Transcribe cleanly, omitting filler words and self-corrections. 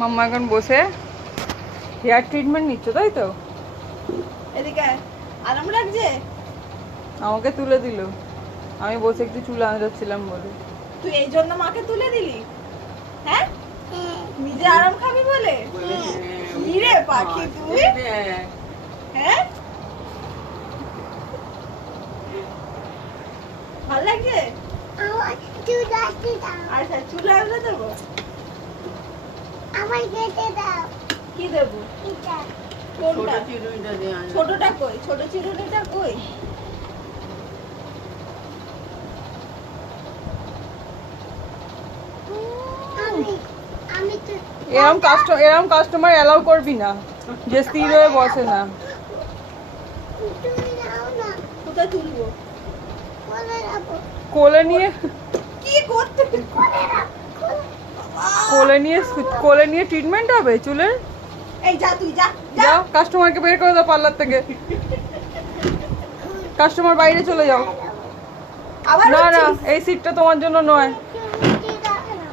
মাম্মা এখন বসে hair treatment নিচ্ছ, তাই তো? এদিকে আরাম লাগছে? আমাকে তুলে দিল, আমি বসে একটু চুল আঁচড়াচ্ছিলাম বলে। তুই এই জন্য মাকে তুলে দিলি? হ্যাঁ, নিজে আরাম খাবি বলে? কি রে পাখি তুই? হ্যাঁ, ভালো লাগছে? আচ্ছা, চুল আঁচড়ে দেবো? কি দেবো? কোনটা? ছোটটা কই? ছোট চিরুনিটা কই? এরম কাস্টমার অ্যালাউ করবি না যে স্থির হয়ে বসে না। কোথায় তুলবো? কোলে নিয়ে কি করতে? কোলে নিয়ে ট্রিটমেন্ট হবে চুলের। এই যা, তুই যা। যাও, কাস্টমারকে বের করে দাও পার্লার থেকে। কাস্টমার বাইরে চলে যাও। আবার না না, হচ্ছিস? এই সিটটা তোমার জন্য নয়।